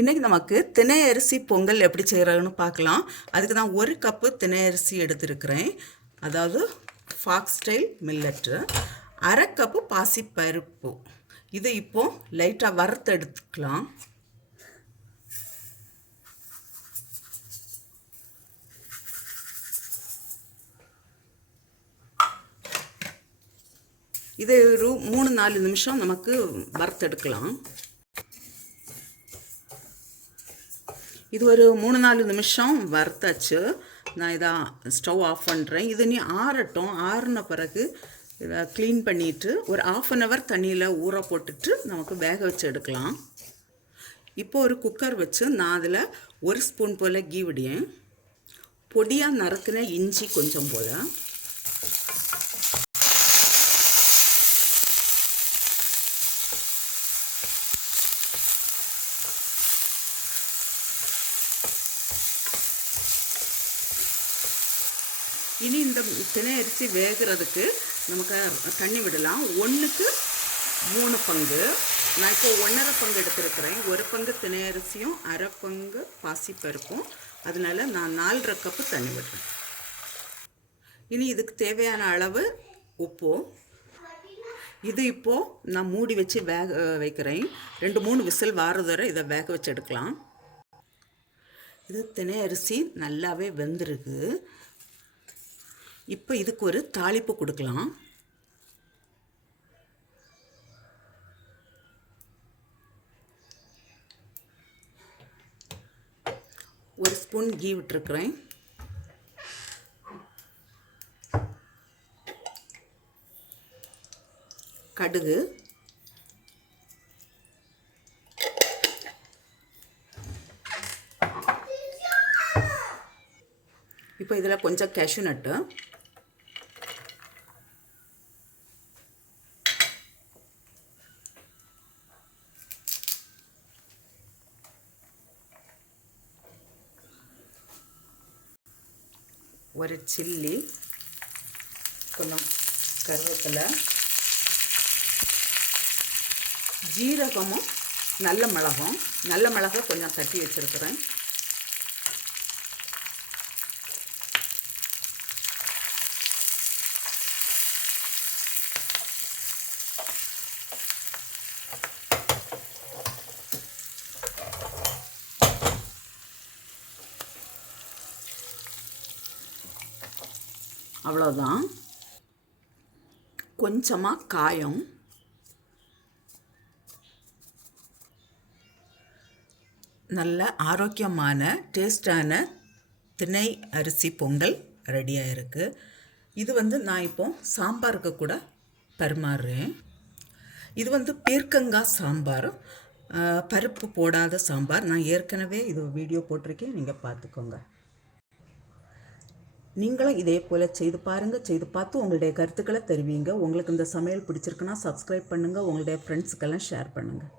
இன்றைக்கி நமக்கு தினை அரிசி பொங்கல் எப்படி செய்கிறதுன்னு பார்க்கலாம். அதுக்கு நான் 1 கப்பு தினை அரிசி எடுத்துருக்கிறேன், அதாவது ஃபாக்ஸ் ஸ்டைல் மில்லட்டு. 1/2 கப்பு பாசிப்பருப்பு. இதை இப்போது லைட்டாக வறுத்து எடுத்துக்கலாம். இதை ஒரு 3-4 நிமிஷம் நமக்கு வறுத்தெடுக்கலாம். இது ஒரு 3-4 நிமிஷம் வறுத்தாச்சு. நான் இதை ஸ்டவ் ஆஃப் பண்ணுறேன். இது நீ ஆறட்டும். ஆறின பிறகு இதை க்ளீன் பண்ணிவிட்டு ஒரு 1/2 hour தண்ணியில் ஊற போட்டுட்டு நமக்கு வேக வச்சு எடுக்கலாம். இப்போ ஒரு குக்கர் வச்சு நான் அதில் 1 ஸ்பூன் போல் கீ விடியேன். பொடியாக நறுக்கின இஞ்சி கொஞ்சம் போல், இனி இந்த தினை அரிசி வேகிறதுக்கு நமக்கு தண்ணி விடலாம். 1க்கு 3 பங்கு. நான் இப்போ 1.5 பங்கு எடுத்துருக்கிறேன். 1 பங்கு தினை அரிசியும் 1/2 பங்கு பாசிப்பருப்பும். அதனால நான் 4.5 கப்பு தண்ணி விடுறேன். இனி இதுக்கு தேவையான அளவு உப்பு. இது இப்போது நான் மூடி வச்சு வேக வைக்கிறேன். 2-3 விசில் வாரதுவரை இதை வேக வச்சு எடுக்கலாம். இது தினை அரிசி நல்லாவே வெந்திருக்கு. இப்போ இதுக்கு ஒரு தாளிப்பு கொடுக்கலாம். ஒரு ஸ்பூன் கீ விட்டுருக்குறேன். கடுகு, இப்போ இதில் கொஞ்சம் கேஷ்யூ நட்டு, ஒரு சில்லி, கொஞ்சம் கருவேப்பிலை, ஜீரகமும் நல்ல மிளகை கொஞ்சம் தட்டி வச்சுருக்கிறேன். அவ்வளோதான். கொஞ்சமாக காயம், நல்ல ஆரோக்கியமான டேஸ்டான தினை அரிசி பொங்கல் ரெடியாக இருக்குது. இது நான் இப்போ சாம்பாருக்கு கூட பரிமாறுறேன். இது பீர்க்கங்காய் சாம்பார், பருப்பு போடாத சாம்பார். நான் ஏற்கனவே இது வீடியோ போட்டிருக்கேன், நீங்கள் பார்த்துக்கோங்க. நீங்களும் இதே போல் செய்து பாருங்கள். செய்து பார்த்து உங்களுடைய கருத்துக்களை தெரிவிங்க. உங்களுக்கு இந்த சமையல் பிடிச்சிருக்குன்னா சப்ஸ்கிரைப் பண்ணுங்கள். உங்களுடைய ஃப்ரெண்ட்ஸுக்கெல்லாம் ஷேர் பண்ணுங்கள்.